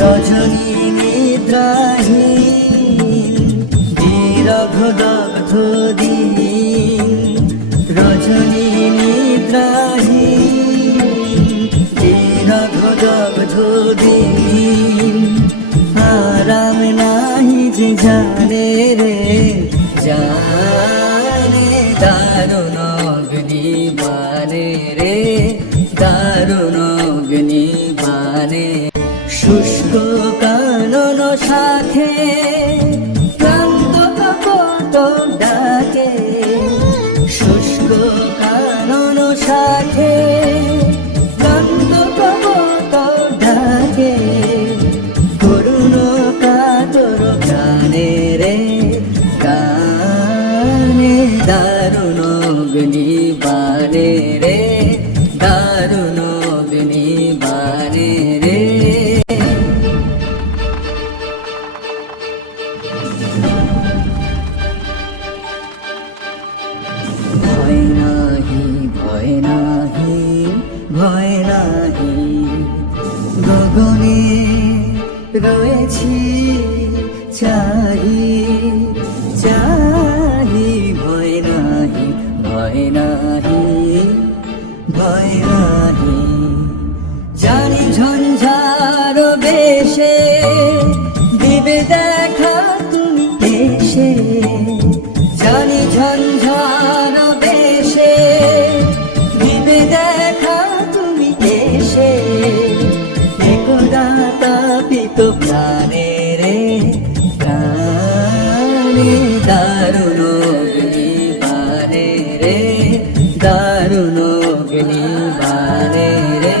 রজনী নিদ্রাহীন বিরহ দগ্ধ দিন, রজনী নিদ্রাহীন বিরহ দগ্ধ দিন। আরাম নাহি যে জানে রে জানে, দারুণ অগ্নিবাণে রে দারুণ অগ্নিবাণে। শুষ্ক কানন শাখে ক্লান্ত কপট ডাকে, শুষ্ক কানন শাখে ক্লান্ত কপট ডাকে। করুণ কাতর গানে রে গানে, দারুণ অগ্নিবাণে রে দারুণ অগ্নিবাণে রে। ভয় নাহি ভয় নাহি ভয় নাহি, গগনে রয়েছি চাহি চাহি। ভয় নাহি ভয় নাহি ভয় নাহি, জানি ঝঞ্ঝার বেশে দিবে দেখা তুমি এসে, জানি ঝঞ্ঝার বেশে দিবে দেখা তুমি এসে। একদা তাপিত প্রাণে রে প্রাণে, দারুণ অগ্নিবাণে রে দারুণ অগ্নিবাণে রে।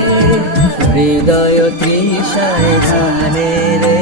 হৃদয় তৃষায় ধানে রে